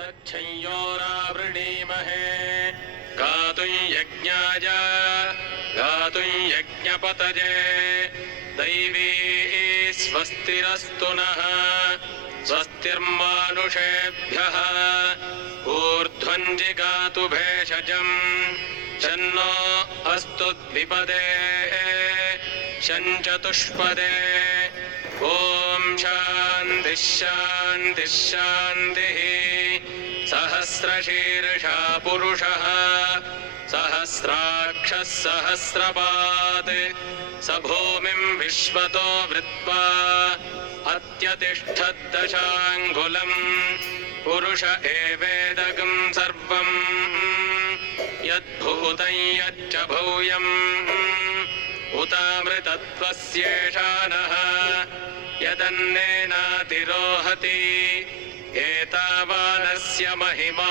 तच्छंयोरावृणीमहे गातुं यज्ञाय गातुं यज्ञपतये दैवी स्वस्तिरस्तु नः स्वस्तिर्मानुषेभ्यः ऊर्ध्वं जिगातु भेषजम् शन्नो अस्तु द्विपदे शञ्चतुष्पदे ॐ शान्तिः शान्तिः शान्तिः सहस्रशीर्षा पुरुषः सहस्राक्षः सहस्रपात् स भूमिं विश्वतो वृत्वा अत्यतिष्ठद्दशाङ्गुलम् पुरुष एवेदगं सर्वम् यद्भूतं यच्च भूयम् उतामृतत्वस्येषानः यदन्नेनातिरोहति एतावानस्य महिमा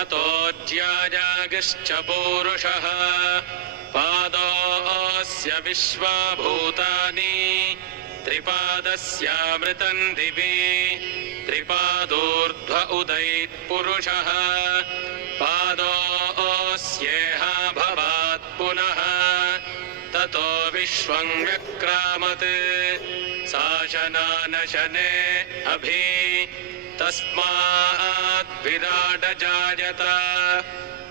अतो ज्यायागिश्च पूरुषः पादोऽस्य विश्वाभूतानि त्रिपादस्यामृतं दिवि त्रिपादोर्ध्व उदैत्पुरुषः पादोऽस्येह भवात् पुनः ततो विश्वं व्यक्रामत् शासनानशने अभि तस्मात् विराट जायत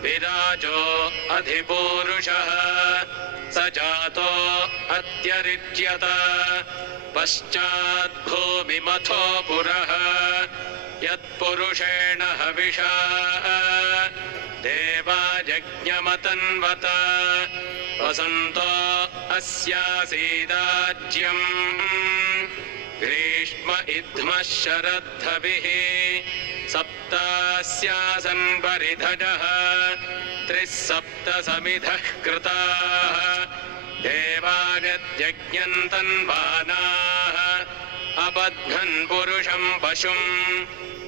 विराजो अधिपूरुषः स जातो अत्यरिच्यत पश्चात् भूमिमथो पुरः यत्पुरुषेण हविषा देवा यज्ञमतन्वत वसन्तो अस्यासीदाज्यम् ग्रीष्म इद्मः शरद्धभिः सप्तास्यासन् परिधजः त्रिसप्त समिधः कृताः देवागद्यज्ञन्तन्वानाः अबध्नन् पुरुषं पशुं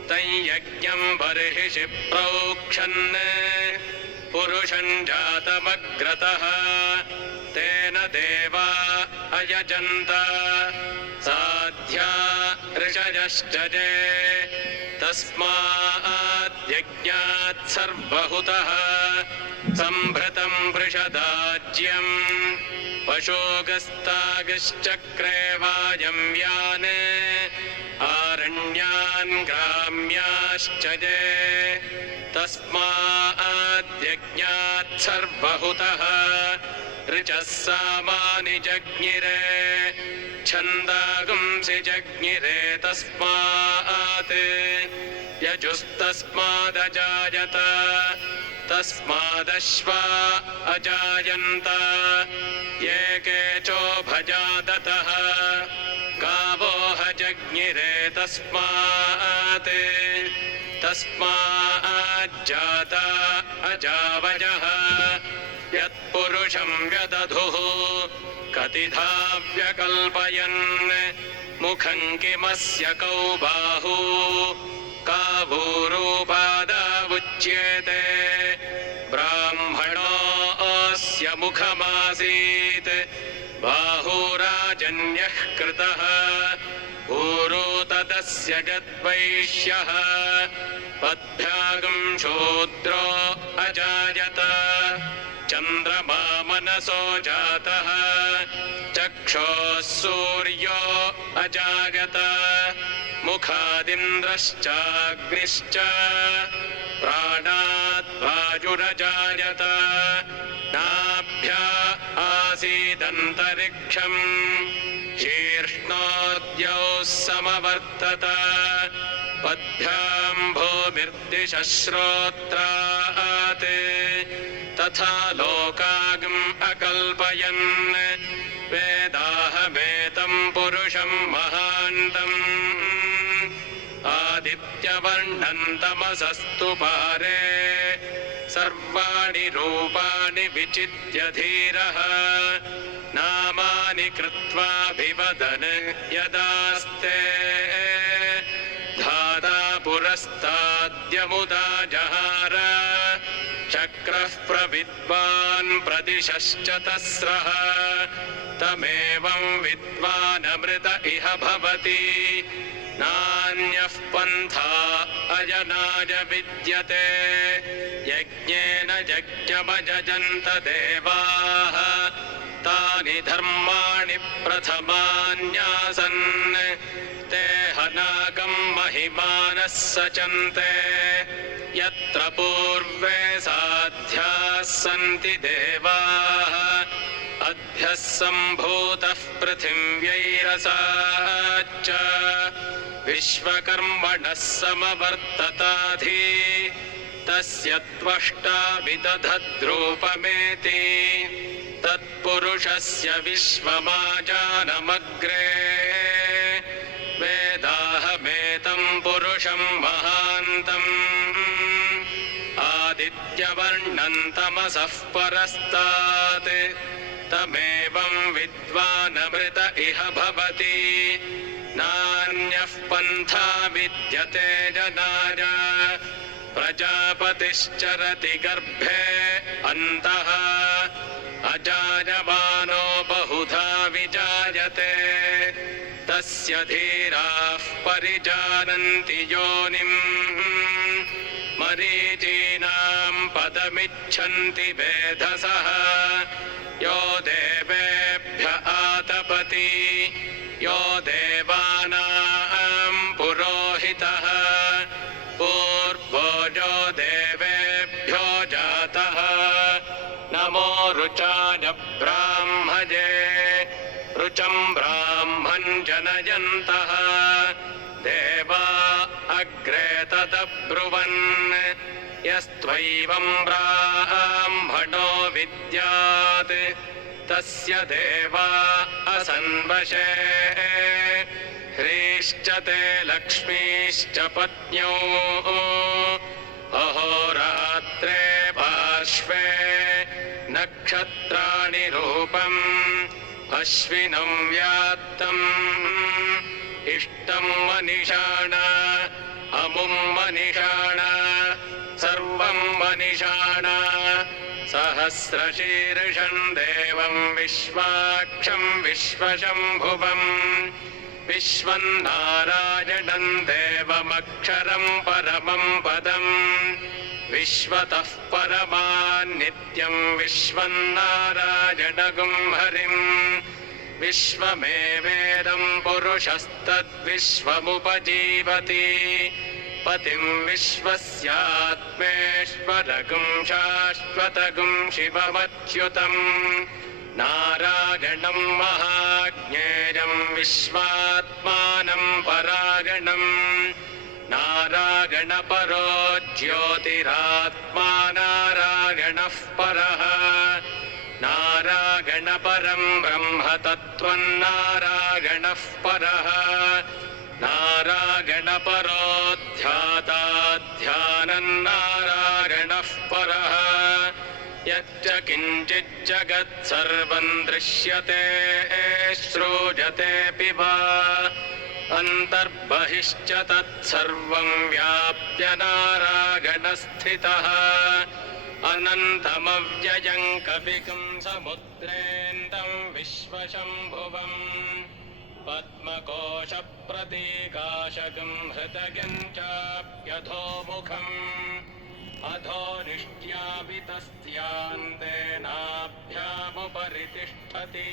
तं यज्ञं बर्हिषि प्रोक्षन् पुरुषं जातमग्रतः तेन देवा अयजन्त साध्या ऋषयश्चजे तस्मात् यज्ञात् सर्वहुतः सम्भृतं वृषदाज्यम् पशोगस्तागश्चक्रे वायम्यान् आरण्यान् ग्राम्याश्चजे तस्मात् यज्ञात् सर्वहुतः ऋचः सामानि जज्ञिरे छन्दागुंसि जज्ञिरे तस्मात् यजुस्तस्मादजायत तस्मादश्वा अजायन्त ये केचोभजादतः गावोह जज्ञिरे तस्मात् तस्माज्जाता अजावयः यत्पुरुषं व्यदधुः कतिधा व्यकल्पयन् मुखं किमस्य कौ बाहू कावूरूपादावुच्येते ब्राह्मणोऽस्य मुखमासीत् बाहुराजन्यः कृतः ऊरू तदस्य यद्वैश्यः पद्भ्यागं शूद्रो अजायत चन्द्रमा मनसो जातः चक्षोः सूर्यो अजायत मुखादिन्द्रश्चाग्निश्च प्राणात् वायुरजायत नाभ्या आसीदन्तरिक्षम् शीर्ष्णोद्यौ समवर्तत पद्भ्यां भूमिर्दिशः श्रोत्रात् तथा लोकागम् अकल्पयन् वेदाहमेतं पुरुषं महान्तम् आदित्यवर्णं तमसस्तु पारे सर्वाणि रूपाणि विचित्य धीरः नामानि कृत्वाभिवदन् यदास्ते धाता पुरस्ताद्यमुदा जहार चक्रः प्रविद्वान् प्रदिशश्च तस्रः तमेवं विद्वानमृत इह भवति नान्यः पन्था प्रयनाय विद्यते यज्ञेन यज्ञमयजन्त देवाः तानि धर्माणि प्रथमान्यासन् ते हनाकं महिमानः सचन्ते यत्र पूर्वे साध्याः सन्ति देवाः अध्यः सम्भूतः पृथिव्यैरसाच्च विश्वकर्मणः समवर्तताधि तस्य त्वष्टा विदधद्रूपमेति तत्पुरुषस्य विश्वमाजानमग्रे वेदाहमेतं पुरुषं महान्तम् आदित्यवर्णं तमसः परस्तात् तमेवं विद्वानमृत इह भवति नान्यः पन्था विद्यते जनाय प्रजापतिश्चरति गर्भे अन्तः अजायमानो बहुधा विजायते तस्य धीराः परिजानन्ति योनिम् मरीचीनां पदमिच्छन्ति वेधसः यो देवेभ्य आतपति यो देवानां पुरोहितः पूर्वो यो देवेभ्यो जातः नमो रुचाय ब्राह्मये रुचं ब्राह्मं जनयन्तः देवा अग्रे तदब्रुवन् यस्त्वैवं ब्राह्मणो विद्यात् तस्य देवा असन्वशे ह्रीश्च ते लक्ष्मीश्च पत्न्यौ अहोरात्रे पार्श्वे नक्षत्राणि रूपम् अश्विनं व्यात्तम् इष्टं मनिषाण अमुं मनिषाण सर्वं मनिषाण सहस्रशीर्षं देवं विश्वाक्षं विश्वशम्भुवम् विश्वं नारायणं देवमक्षरं परमं पदम् विश्वतः परमान्नित्यं विश्वं नारायणगुं हरिम् विश्वमेवेदं पुरुषस्तद्विश्वमुपजीवति पतिं विश्वस्यात्मेश्वरगुं शाश्वतगुं शिवमच्युतम् नारायणं महाज्ञेयं विश्वात्मानं परायणम् नारायणपरो ज्योतिरात्मा नारायणः परः नारायणपरं ब्रह्म तत्त्वं नारायणः परः नारायणपरो ध्याता ध्यानं नारायणः परः यच्च किञ्चिज्जगत् सर्वं दृश्यते श्रूयतेऽपि वा अन्तर्बहिश्च तत्सर्वं व्याप्य नारायणस्थितः अनन्तमव्ययं कपिकं समुद्रेन्दं विश्वशम्भुवम् पद्मकोशप्रतीकाशकं हृदयं चाप्यधोमुखम् अधोनिष्ट्यावितस्यान्तेनाभ्यामुपरि तिष्ठति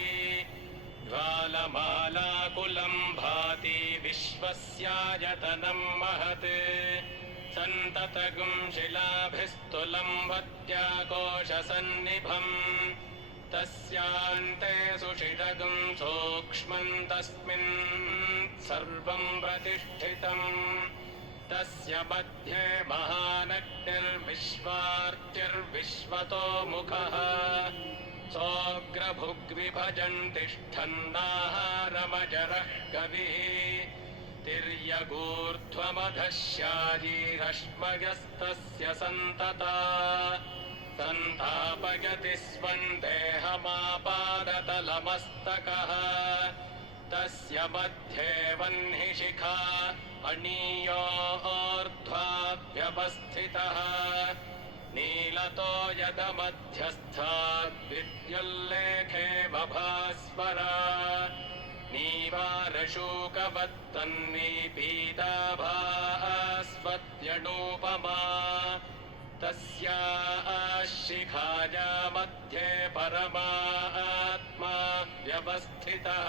ज्वालमालाकुलं भाति विश्वस्यायतनं महत् सन्ततगुं शिलाभिस्तुलं वत्याकोशसन्निभम् तस्यान्ते सुषिरगुं सूक्ष्मं तस्मिन् सर्वं प्रतिष्ठितम् तस्य मध्ये महानग्निर्विश्वार्चिर्विश्वतो मुखः सोऽग्रभुग्विभजन् तिष्ठन्नाहारमजरः कविः तिर्यगूर्ध्वमधश्यायीरश्मयस्तस्य सन्तता सन्तापयति स्वं देहमापादतलमस्तकः तस्य मध्ये वह्निशिखा अणीयोर्ध्वाभ्यवस्थितः नीलतो यदमध्यस्थाद्विद्युल्लेखे बभास्वरा नीवारशूकवत्तन्वीपीताभास्वत्यणूपमा तस्याः शिखाया मध्ये परमात्मा व्यवस्थितः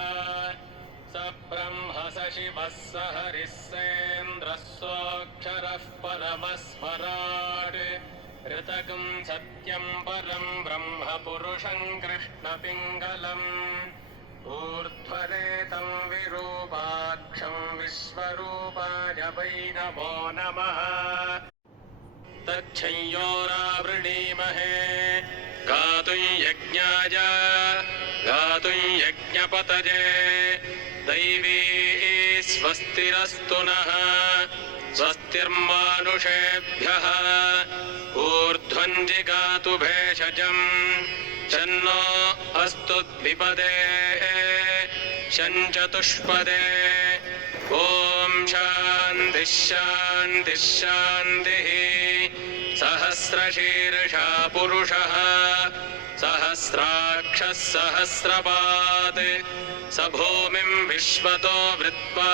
स ब्रह्म स शिवः स हरिः सेन्द्रः सोऽक्षरः परमस्मराट् ऋतकं सत्यं परं ब्रह्म पुरुषं कृष्णपिङ्गलम् ऊर्ध्वरेतं विरूपाक्षं विश्वरूपाय वै नमो नमः तच्छंयोरावृणीमहे गातुं यज्ञाय गातुं यज्ञपतये दैवी स्वस्तिरस्तु नः स्वस्तिर्मानुषेभ्यः ऊर्ध्वं जिगातु भेषजम् शन्नो अस्तु द्विपदे शञ्चतुष्पदे ॐ शान्तिः शान्तिः शान्तिः सहस्रशीर्षा पुरुषः सहस्राक्षः सहस्रपात् स भूमिं विश्वतो वृत्वा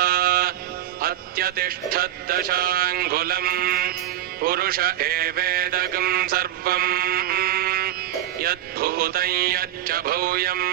अत्यतिष्ठद्दशाङ्गुलम् पुरुष एवेदगं सर्वम् यद्भूतं यच्च भूयम्